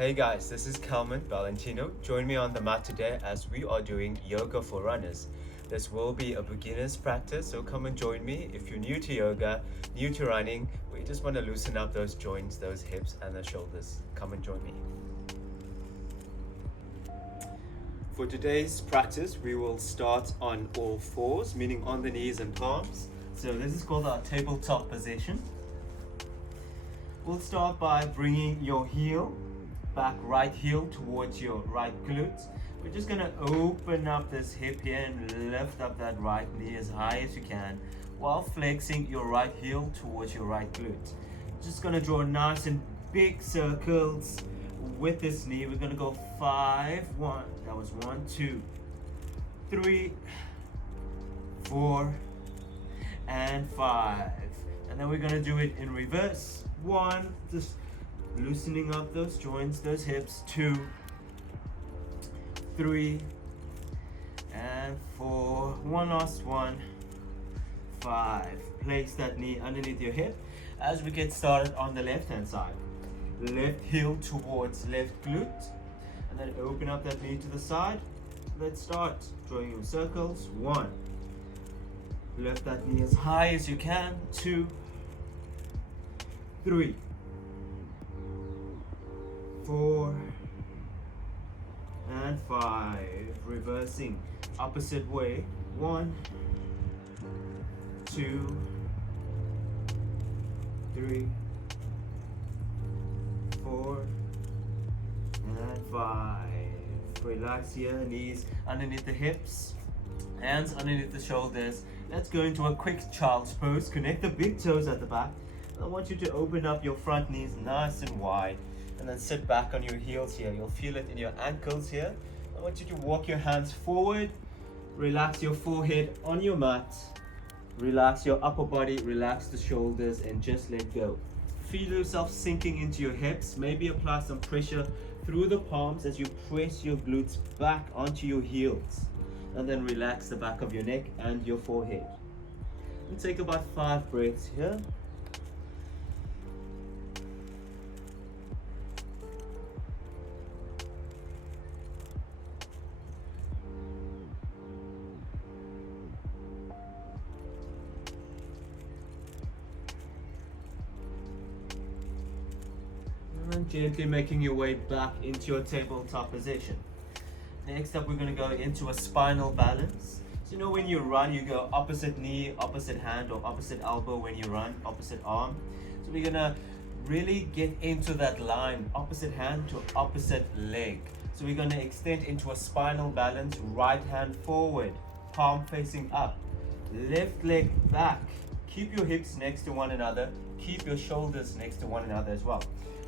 Hey guys, this is Calmin Valentino. Join me on the mat today as we are doing yoga for runners. This will be a beginner's practice, so come and join me if you're new to yoga, new to running, or you just want to loosen up those joints, those hips and the shoulders. Come and join me. For today's practice, we will start on all fours, meaning on the knees and palms. So this is called our tabletop position. We'll start by bringing your heel back, right heel towards your right glute. We're just gonna open up this hip here and lift up that right knee as high as you can while flexing your right heel towards your right glute. Just gonna draw nice and big circles with this knee. We're gonna go 5, 1, that was 1, 2, 3, 4, and 5. And then we're gonna do it in reverse. 1, just loosening up those joints, those hips. 2, 3, and 4. One last one. 5. Place that knee underneath your hip as we get started on the left hand side. Left heel towards left glute, and then open up that knee to the side. Let's start drawing your circles. 1. Lift that knee as high as you can. 2, 3, 4, and 5. Reversing opposite way. 1, 2, 3, 4, and 5. Relax here, knees underneath the hips, hands underneath the shoulders. Let's go into a quick child's pose. Connect the big toes at the back. I want you to open up your front knees nice and wide, and then sit back on your heels here. You'll feel it in your ankles here. I want you to walk your hands forward, relax your forehead on your mat, relax your upper body, relax the shoulders, and just let go. Feel yourself sinking into your hips. Maybe apply some pressure through the palms as you press your glutes back onto your heels, and then relax the back of your neck and your forehead. We'll take about 5 breaths here. And gently making your way back into your tabletop position. Next up, we're going to go into a spinal balance. So when you run, you go opposite knee, opposite hand, or opposite elbow when you run, opposite arm. So we're going to really get into that line, opposite hand to opposite leg. So we're going to extend into a spinal balance, right hand forward, palm facing up, left leg back. Keep your hips next to one another, keep your shoulders next to one another as well.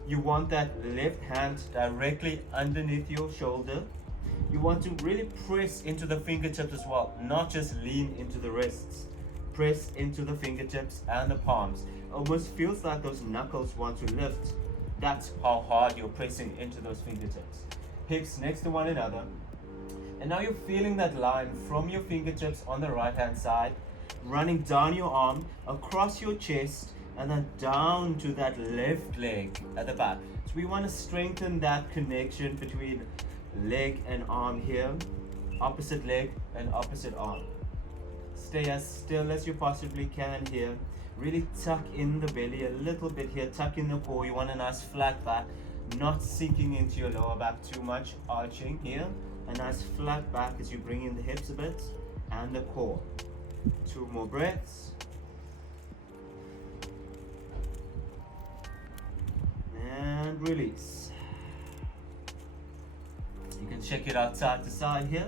You want that left hand directly underneath your shoulder. You want to really press into the fingertips as well, not just lean into the wrists. Press into the fingertips and the palms. Almost feels like those knuckles want to lift. That's how hard you're pressing into those fingertips. Hips next to one another. And now you're feeling that line from your fingertips on the right hand side, running down your arm, across your chest, and then down to that left leg at the back. So we want to strengthen that connection between leg and arm here, opposite leg and opposite arm. Stay as still as you possibly can here. Really tuck in the belly a little bit here, tuck in the core. You want a nice flat back, not sinking into your lower back too much, arching here. A nice flat back as you bring in the hips a bit and the core. 2 more breaths. And release. You can check it out side to side here.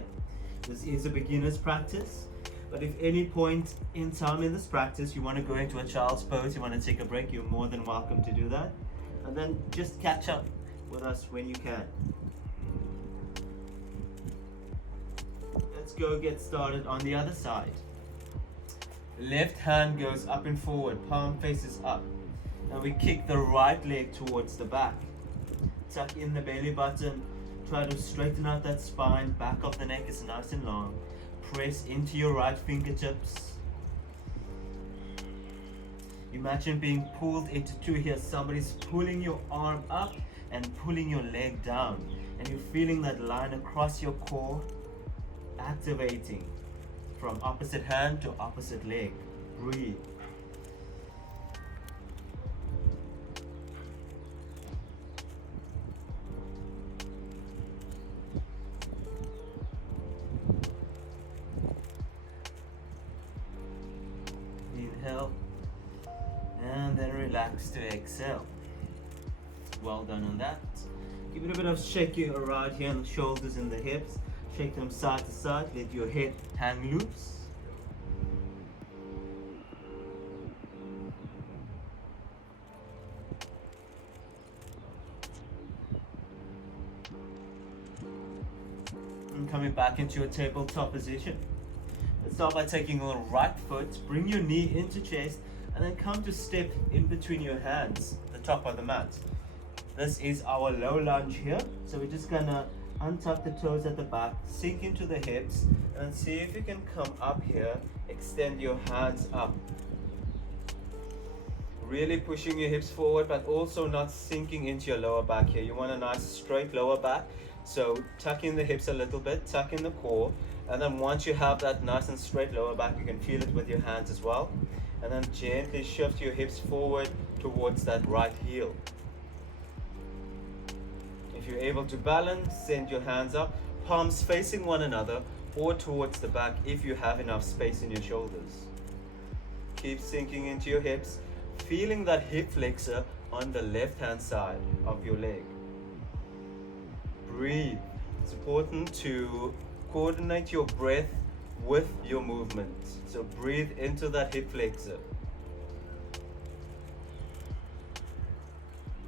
This is a beginner's practice, but if any point in time in this practice you want to go into a child's pose, you want to take a break, you're more than welcome to do that. And then just catch up with us when you can. Let's go get started on the other side. Left hand goes up and forward, palm faces up. And we kick the right leg towards the back. Tuck in the belly button. Try to straighten out that spine. Back of the neck is nice and long. Press into your right fingertips. Imagine being pulled into two here. Somebody's pulling your arm up and pulling your leg down. And you're feeling that line across your core, activating from opposite hand to opposite leg. Breathe. Inhale. And then relax to exhale. Well done on that. Give it a bit of shaking around here on the shoulders and the hips. Shake them side to side. Let your head hang loose. And coming back into your tabletop position. Let's start by taking your right foot. Bring your knee into chest. And then come to step in between your hands, the top of the mat. This is our low lunge here. So we're just gonna untuck the toes at the back, sink into the hips, and see if you can come up here, extend your hands up. Really pushing your hips forward, but also not sinking into your lower back here. You want a nice straight lower back. So tuck in the hips a little bit, tuck in the core, and then once you have that nice and straight lower back, you can feel it with your hands as well. And then gently shift your hips forward towards that right heel. If you're able to balance, send your hands up, palms facing one another or towards the back if you have enough space in your shoulders. Keep sinking into your hips, feeling that hip flexor on the left hand side of your leg. Breathe. It's important to coordinate your breath with your movement. So breathe into that hip flexor.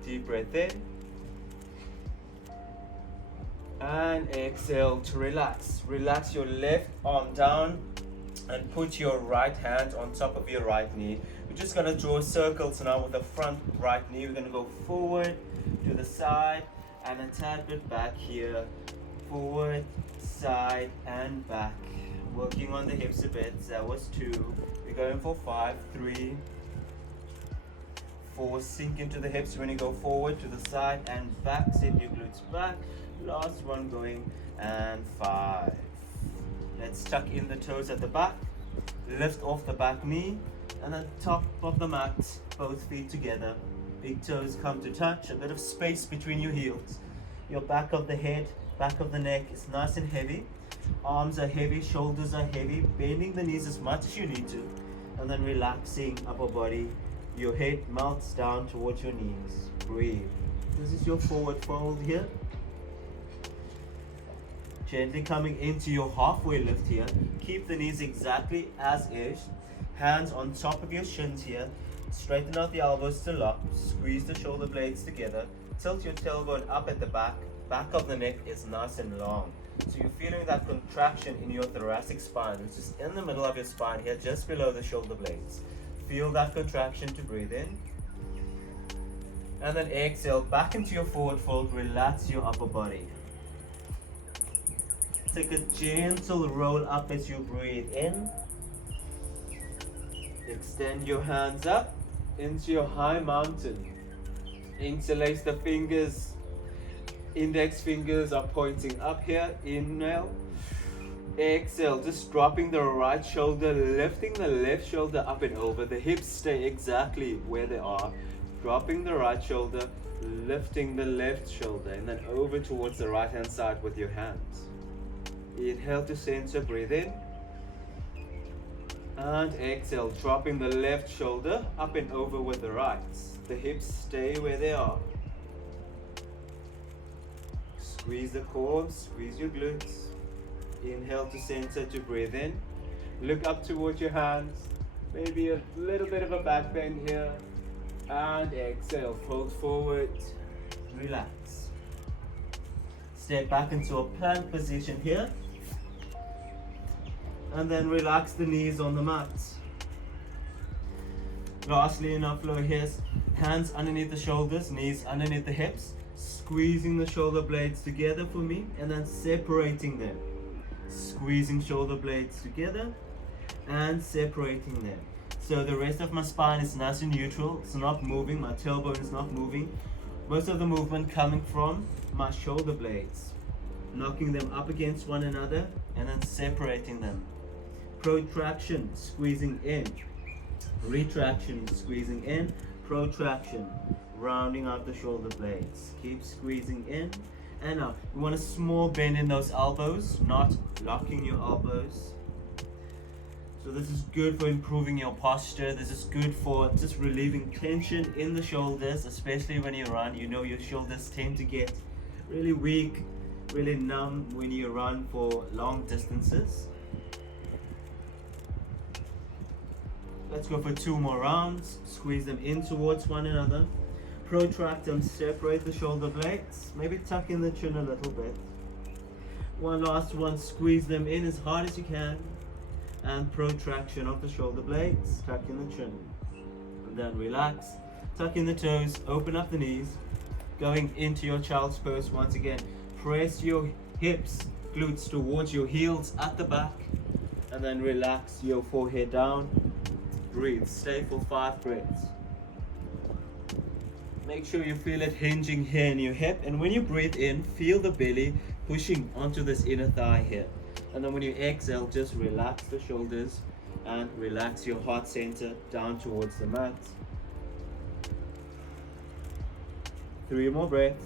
Deep breath in. And exhale to relax. Relax your left arm down and put your right hand on top of your right knee. We're just going to draw circles now with the front right knee. We're going to go forward to the side and a tad bit back here. Forward, side and back. Working on the hips a bit. That was 2. We're going for 5, 3, 4. Sink into the hips when you go forward to the side and back. Send your glutes back. Last one going, and 5. Let's tuck in the toes at the back. Lift off the back knee and then top of the mat, both feet together. Big toes come to touch. A bit of space between your heels. Your back of the head, back of the neck is nice and heavy. Arms are heavy, shoulders are heavy. Bending the knees as much as you need to. And then relaxing upper body. Your head melts down towards your knees. Breathe. This is your forward fold here. Gently coming into your halfway lift here. Keep the knees exactly as is. Hands on top of your shins here. Straighten out the elbows to lock. Squeeze the shoulder blades together. Tilt your tailbone up at the back. Back of the neck is nice and long. So you're feeling that contraction in your thoracic spine, which is in the middle of your spine here, just below the shoulder blades. Feel that contraction to breathe in. And then exhale back into your forward fold. Relax your upper body. Take a gentle roll up as you breathe in. Extend your hands up into your high mountain. Interlace the fingers. Index fingers are pointing up here. Inhale. Exhale. Just dropping the right shoulder, lifting the left shoulder up and over. The hips stay exactly where they are. Dropping the right shoulder, lifting the left shoulder, and then over towards the right hand side with your hands. Inhale to center, breathe in. And exhale, dropping the left shoulder up and over with the right. The hips stay where they are. Squeeze the core, squeeze your glutes. Inhale to center to breathe in. Look up towards your hands. Maybe a little bit of a back bend here. And exhale, fold forward, relax. Step back into a plank position here. And then relax the knees on the mat. Lastly, in our flow here, hands underneath the shoulders, knees underneath the hips. Squeezing the shoulder blades together for me and then separating them. Squeezing shoulder blades together and separating them. So the rest of my spine is nice and neutral. It's not moving. My tailbone is not moving. Most of the movement coming from my shoulder blades, knocking them up against one another and then separating them. Protraction, squeezing in. Retraction, squeezing in. Protraction, rounding out the shoulder blades. Keep squeezing in. And now, you want a small bend in those elbows, not locking your elbows. So this is good for improving your posture. This is good for just relieving tension in the shoulders, especially when you run. You know your shoulders tend to get really weak, really numb when you run for long distances. Let's go for 2 more rounds. Squeeze them in towards one another. Protract them, separate the shoulder blades. Maybe tuck in the chin a little bit. One last one, squeeze them in as hard as you can. And protraction of the shoulder blades. Tuck in the chin. And then relax. Tuck in the toes, open up the knees. Going into your child's pose once again. Press your hips, glutes towards your heels at the back. And then relax your forehead down. Breathe. Stay for 5 breaths. Make sure you feel it hinging here in your hip. And when you breathe in, feel the belly pushing onto this inner thigh here. And then when you exhale, just relax the shoulders and relax your heart center down towards the mat. 3 more breaths.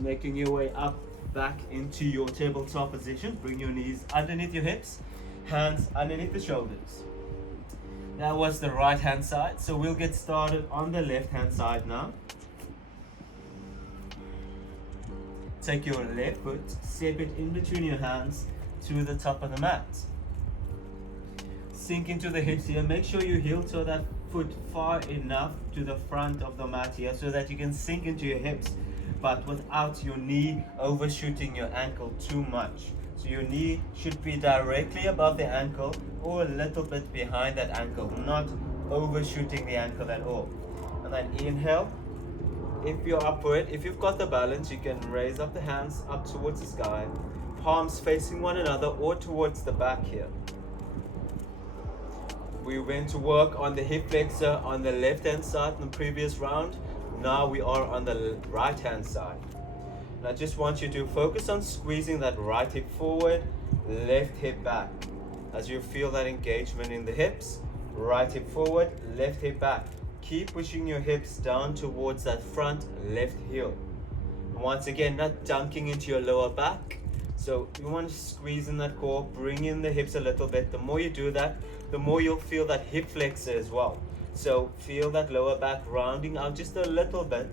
Making your way up back into your tabletop position. Bring your knees underneath your hips, hands underneath the shoulders. That was the right hand side, so we'll get started on the left hand side now. Take your left foot, step it in between your hands to the top of the mat. Sink into the hips here. Make sure you heel toe that foot far enough to the front of the mat here so that you can sink into your hips, but without your knee overshooting your ankle too much. So your knee should be directly above the ankle or a little bit behind that ankle, not overshooting the ankle at all. And then inhale. If you're up for it, if you've got the balance, you can raise up the hands up towards the sky, palms facing one another or towards the back here. We went to work on the hip flexor on the left hand side in the previous round. Now we are on the right hand side. And I just want you to focus on squeezing that right hip forward, left hip back. As you feel that engagement in the hips, right hip forward, left hip back. Keep pushing your hips down towards that front left heel. Once again, not dunking into your lower back. So you want to squeeze in that core, bring in the hips a little bit. The more you do that, the more you'll feel that hip flexor as well. So feel that lower back rounding out just a little bit.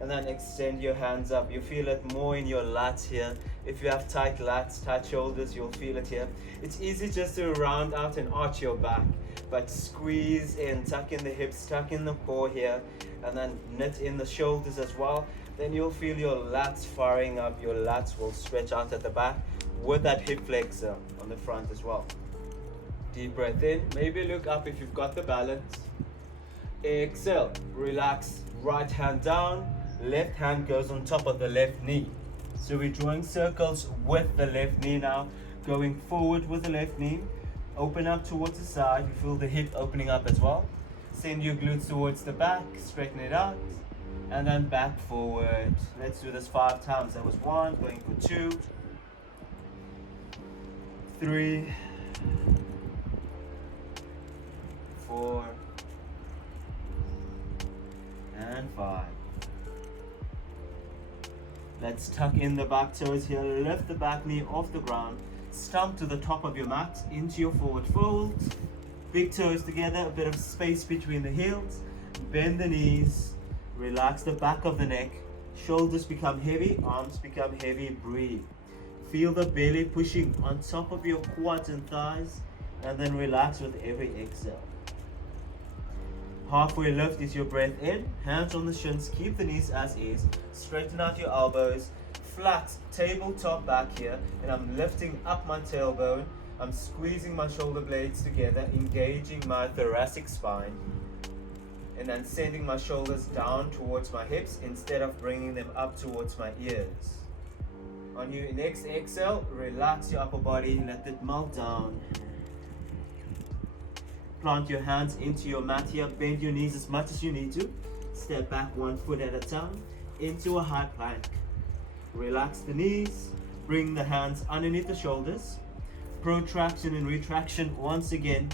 And then extend your hands up. You feel it more in your lats here. If you have tight lats, tight shoulders, you'll feel it here. It's easy just to round out and arch your back. But squeeze in, tuck in the hips, tuck in the core here. And then knit in the shoulders as well. Then you'll feel your lats firing up. Your lats will stretch out at the back with that hip flexor on the front as well. Deep breath in. Maybe look up if you've got the balance. Exhale. Relax. Right hand down. Left hand goes on top of the left knee. So we're drawing circles with the left knee now. Going forward with the left knee. Open up towards the side. You feel the hip opening up as well. Send your glutes towards the back. Straighten it out. And then back forward. Let's do this 5 times. That was 1. Going for 2. 3. 4. And 5. Let's tuck in the back toes here. Lift the back knee off the ground. Stump to the top of your mat into your forward fold. Big toes together, a bit of space between the heels. Bend the knees. Relax the back of the neck. Shoulders become heavy, arms become heavy. Breathe. Feel the belly pushing on top of your quads and thighs. And then relax with every exhale. Halfway lift is your breath in. Hands on the shins. Keep the knees as is. Straighten out your elbows. Flat tabletop back here. And I'm lifting up my tailbone. I'm squeezing my shoulder blades together, engaging my thoracic spine, and then sending my shoulders down towards my hips instead of bringing them up towards my ears. On your next exhale, relax your upper body, let it melt down. Plant your hands into your mat here, bend your knees as much as you need to. Step back 1 foot at a time into a high plank. Relax the knees, bring the hands underneath the shoulders. Protraction and retraction once again.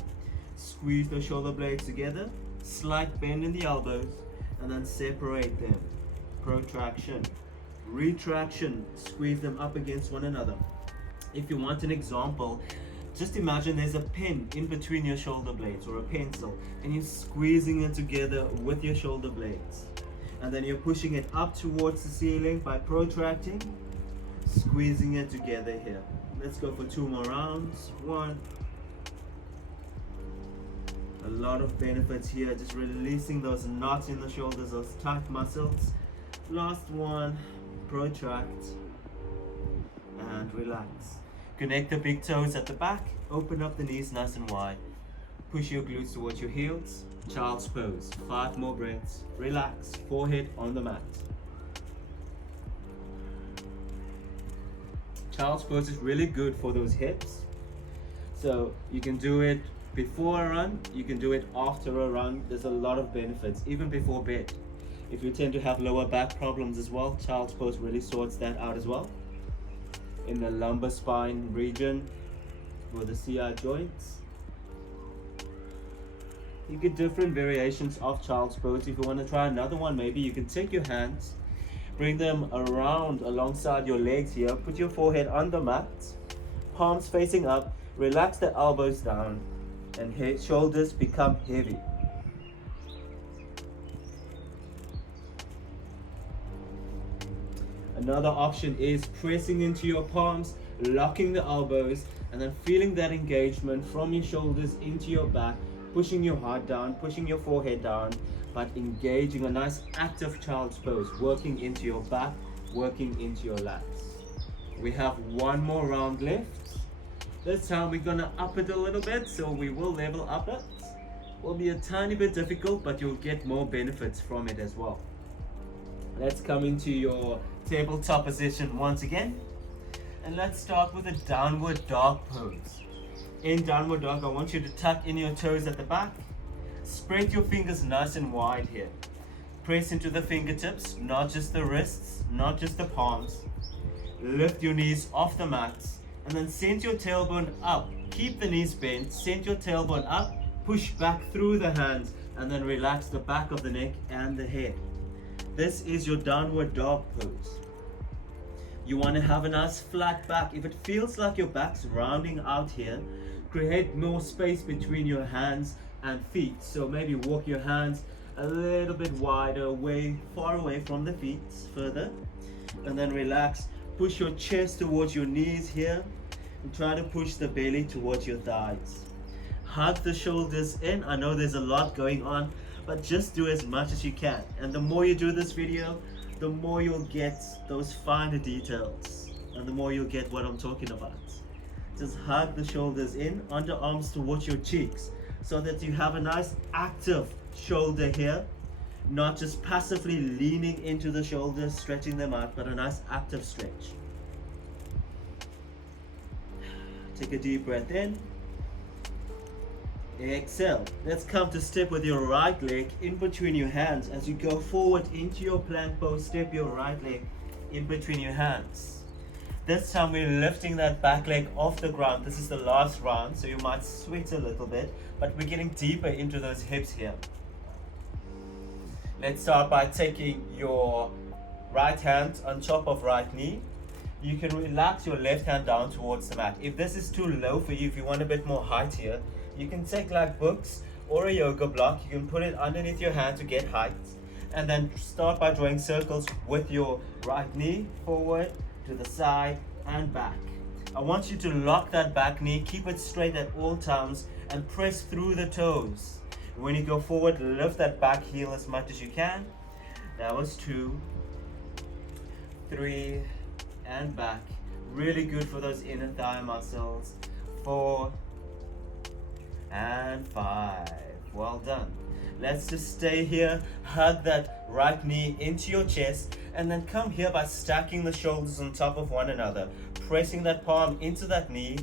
Squeeze the shoulder blades together, slight bend in the elbows, and then separate them. Protraction, retraction, squeeze them up against one another. If you want an example, just imagine there's a pen in between your shoulder blades or a pencil, and you're squeezing it together with your shoulder blades. And then you're pushing it up towards the ceiling by protracting, squeezing it together here. Let's go for 2 more rounds. 1. A lot of benefits here, just releasing those knots in the shoulders, those tight muscles. Last one, protract and relax. Connect the big toes at the back, open up the knees nice and wide. Push your glutes towards your heels. Child's pose. 5 more breaths. Relax, forehead on the mat. Child's pose is really good for those hips. So you can do it before a run, you can do it after a run. There's a lot of benefits, even before bed. If you tend to have lower back problems as well, child's pose really sorts that out as well. In the lumbar spine region for the CI joints. You get different variations of child's pose. If you want to try another one, maybe you can take your hands, bring them around alongside your legs here, put your forehead on the mat, palms facing up, relax the elbows down, and shoulders become heavy. Another option is pressing into your palms, locking the elbows, and then feeling that engagement from your shoulders into your back, pushing your heart down, pushing your forehead down, but engaging a nice active child's pose, working into your back, working into your lats. We have 1 more round left. This time we're gonna up it a little bit, so we will level up it. Will be a tiny bit difficult, but you'll get more benefits from it as well. Let's come into your tabletop position once again. And let's start with a downward dog pose. In downward dog, I want you to tuck in your toes at the back. Spread your fingers nice and wide here. Press into the fingertips, not just the wrists, not just the palms. Lift your knees off the mat, and then send your tailbone up. Keep the knees bent, send your tailbone up, push back through the hands, and then relax the back of the neck and the head. This is your downward dog pose. You want to have a nice flat back. If it feels like your back's rounding out here, create more space between your hands and feet. So maybe walk your hands a little bit wider, far away from the feet further. And then relax. Push your chest towards your knees here. And try to push the belly towards your thighs. Hug the shoulders in. I know there's a lot going on, but just do as much as you can. And the more you do this video, the more you'll get those finer details, and the more you'll get what I'm talking about. Just hug the shoulders in, underarms towards your cheeks, so that you have a nice active shoulder here, not just passively leaning into the shoulders, stretching them out, but a nice active stretch. Take a deep breath in. Exhale. Let's come to step with your right leg in between your hands. As you go forward into your plank pose, step your right leg in between your hands. This time we're lifting that back leg off the ground. This is the last round, so you might sweat a little bit, but we're getting deeper into those hips here. Let's start by taking your right hand on top of right knee. You can relax your left hand down towards the mat. If this is too low for you, if you want a bit more height here, you can take like books or a yoga block. You can put it underneath your hand to get height, and then start by drawing circles with your right knee forward, to the side and back. I want you to lock that back knee, keep it straight at all times, and press through the toes. When you go forward, lift that back heel as much as you can. That was 2, 3, and back. Really good for those inner thigh muscles. 4, and 5. Well done. Let's just stay here, hug that right knee into your chest, and then come here by stacking the shoulders on top of one another, pressing that palm into that knee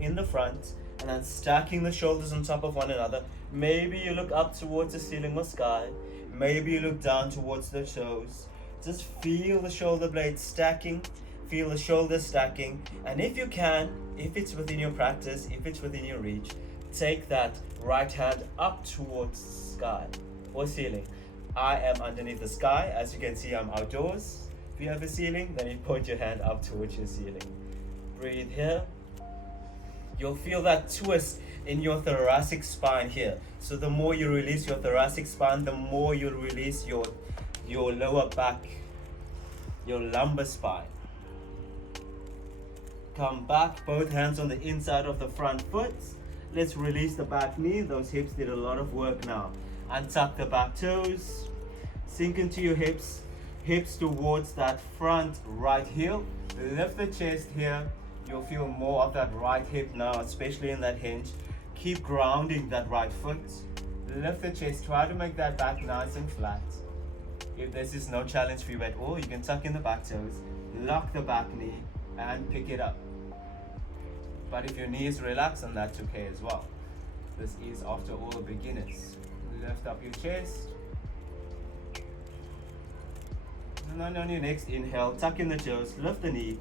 in the front, and then stacking the shoulders on top of one another. Maybe you look up towards the ceiling or sky. Maybe you look down towards the toes. Just feel the shoulder blades stacking, feel the shoulders stacking, and if you can, if it's within your practice, if it's within your reach, take that right hand up towards the sky or ceiling. I am underneath the sky. As you can see, I'm outdoors. If you have a ceiling, then you point your hand up towards your ceiling. Breathe here. You'll feel that twist in your thoracic spine here. So the more you release your thoracic spine, the more you'll release your lower back, your lumbar spine. Come back, both hands on the inside of the front foot. Let's release the back knee. Those hips did a lot of work now. Untuck the back toes. Sink into your hips. Hips towards that front right heel. Lift the chest here. You'll feel more of that right hip now, especially in that hinge. Keep grounding that right foot. Lift the chest. Try to make that back nice and flat. If this is no challenge for you at all, you can tuck in the back toes. Lock the back knee and pick it up. But if your knee is relaxed, then that's okay as well. This is, after all, beginners. Lift up your chest. And then on your next inhale, tuck in the toes, lift the knee,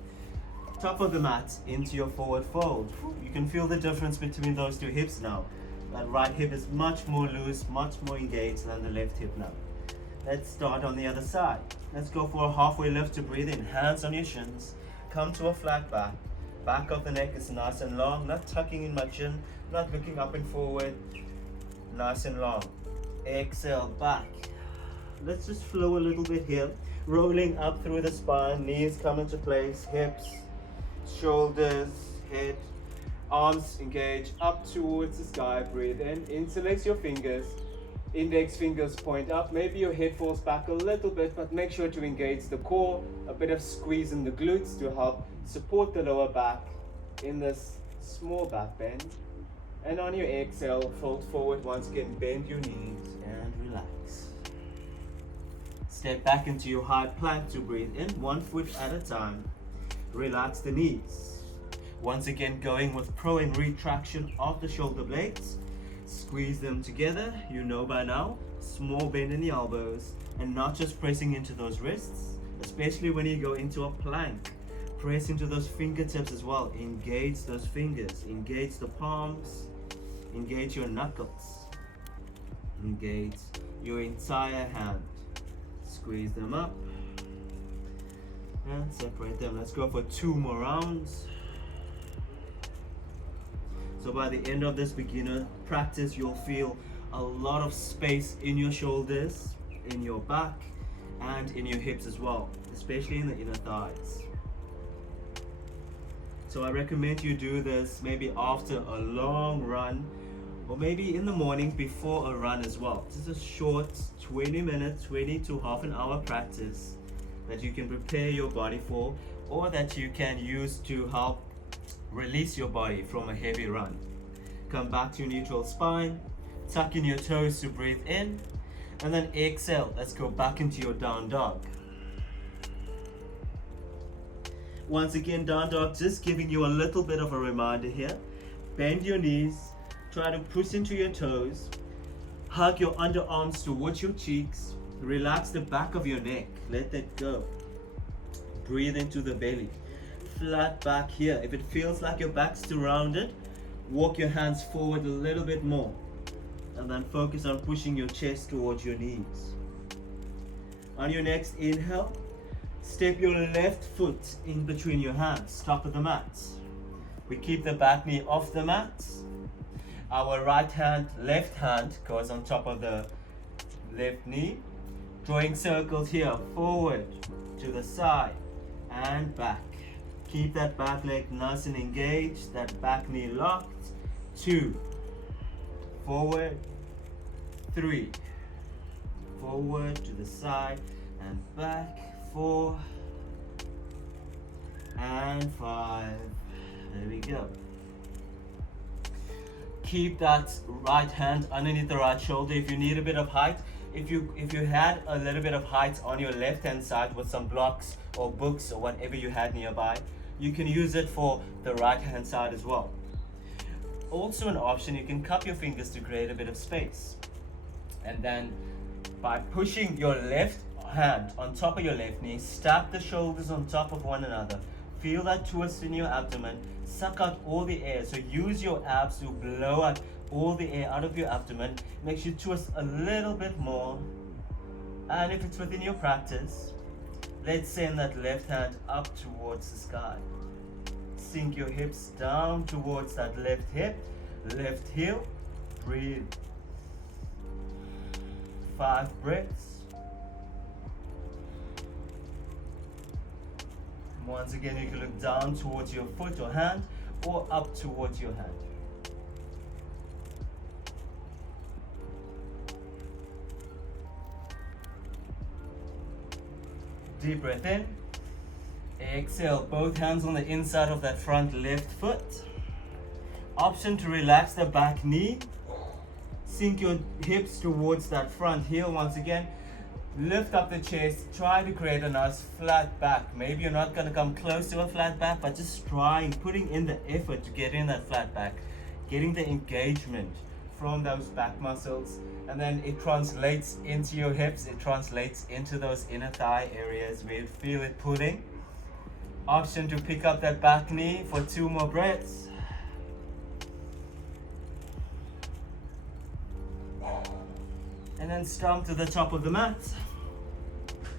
top of the mat into your forward fold. You can feel the difference between those two hips now. That right hip is much more loose, much more engaged than the left hip now. Let's start on the other side. Let's go for a halfway lift to breathe in. Hands on your shins. Come to a flat back. Back of the neck is nice and long, not tucking in my chin, not looking up and forward. Nice and long. Exhale, back. Let's just flow a little bit here. Rolling up through the spine, knees come into place, hips, shoulders, head, arms engage up towards the sky. Breathe in, interlace your fingers. Index fingers point up. Maybe your head falls back a little bit, but make sure to engage the core. A bit of squeeze in the glutes to help support the lower back in this small back bend. And on your exhale, fold forward once again, bend your knees and relax. Step back into your high plank to breathe in, 1 foot at a time. Relax the knees. Once again, going with pro and retraction of the shoulder blades. Squeeze them together, you know by now. Small bend in the elbows, and not just pressing into those wrists, especially when you go into a plank. Press into those fingertips as well. Engage those fingers, engage the palms, engage your knuckles, engage your entire hand. Squeeze them up and separate them. Let's go for 2 more rounds. So by the end of this beginner practice, you'll feel a lot of space in your shoulders, in your back, and in your hips as well, especially in the inner thighs. So I recommend you do this maybe after a long run, or maybe in the morning before a run as well. This is a short 20 minutes, 20 to half an hour practice that you can prepare your body for, or that you can use to help release your body from a heavy run. Come back to your neutral spine, tuck in your toes to breathe in, and then exhale. Let's go back into your down dog. Once again, down dog, just giving you a little bit of a reminder here. Bend your knees, try to push into your toes, hug your underarms towards your cheeks, relax the back of your neck, let that go. Breathe into the belly. Flat back here. If it feels like your back's too rounded, walk your hands forward a little bit more, and then focus on pushing your chest towards your knees. On your next inhale, step your left foot in between your hands, top of the mat. We keep the back knee off the mat. Our right hand, left hand goes on top of the left knee, drawing circles here, forward, to the side, and back. Keep that back leg nice and engaged, that back knee locked. 2, forward, 3, forward to the side and back, 4 and 5. There we go. Keep that right hand underneath the right shoulder. If you need a bit of height, if you had a little bit of height on your left hand side with some blocks or books or whatever you had nearby, you can use it for the right hand side as well. Also an option, you can cup your fingers to create a bit of space, and then by pushing your left hand on top of your left knee, stack the shoulders on top of one another. Feel that twist in your abdomen, suck out all the air. So use your abs to blow out all the air out of your abdomen. Makes you twist a little bit more. And if it's within your practice, let's send that left hand up towards the sky. Sink your hips down towards that left hip, left heel. Breathe. 5 breaths. Once again, you can look down towards your foot or hand, or up towards your hand. Deep breath in. Exhale, both hands on the inside of that front left foot. Option to relax the back knee. Sink your hips towards that front heel once again. Lift up the chest, try to create a nice flat back. Maybe you're not going to come close to a flat back, but just trying, putting in the effort to get in that flat back, getting the engagement from those back muscles, and then it translates into your hips, it translates into those inner thigh areas where you feel it pulling. Option to pick up that back knee for 2 more breaths. And then stomp to the top of the mat.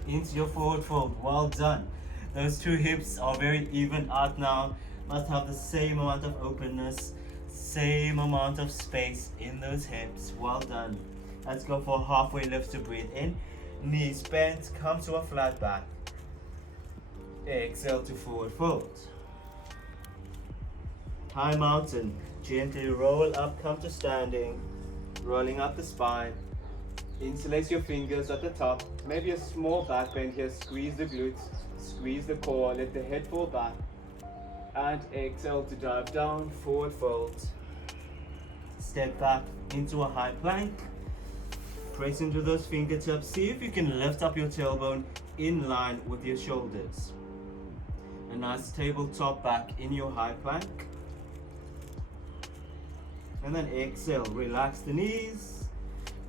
Into your forward fold. Well done. Those 2 hips are very even out now. Must have the same amount of openness, same amount of space in those hips. Well done. Let's go for a halfway lift to breathe in. Knees bent, come to a flat back. Exhale to forward fold. High mountain. Gently roll up, come to standing. Rolling up the spine. Interlace your fingers at the top. Maybe a small back bend here. Squeeze the glutes, squeeze the core, let the head fall back. And exhale to dive down, forward fold. Step back into a high plank. Press into those fingertips. See if you can lift up your tailbone in line with your shoulders. A nice tabletop back in your high plank. And then exhale, relax the knees.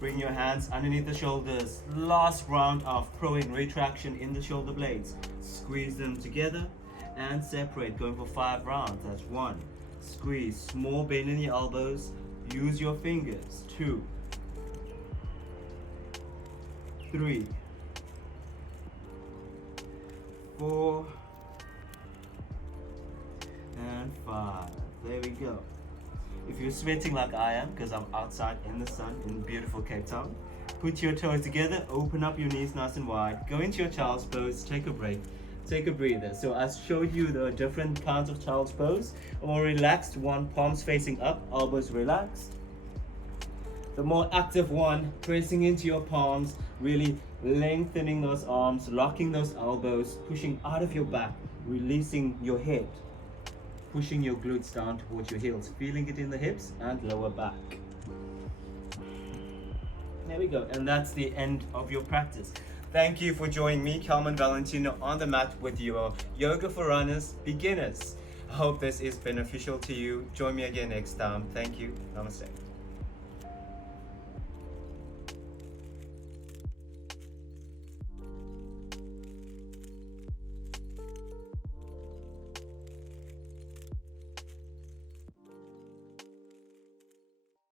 Bring your hands underneath the shoulders. Last round of pro-in retraction in the shoulder blades. Squeeze them together and separate, going for 5 rounds. That's 1. Squeeze, small bend in your elbows. Use your fingers. 2, 3, 4, and 5. There we go. If you're sweating like I am, because I'm outside in the sun in beautiful Cape Town, put your toes together, open up your knees nice and wide, go into your child's pose, take a break, take a breather. So I showed you the different kinds of child's pose. A more relaxed one, palms facing up, elbows relaxed. The more active one, pressing into your palms, really lengthening those arms, locking those elbows, pushing out of your back, releasing your head. Pushing your glutes down towards your heels, feeling it in the hips and lower back. There we go, and that's the end of your practice. Thank you for joining me, Calmin Valentino, on the mat with your Yoga for Runners beginners. I hope this is beneficial to you. Join me again next time. Thank you. Namaste.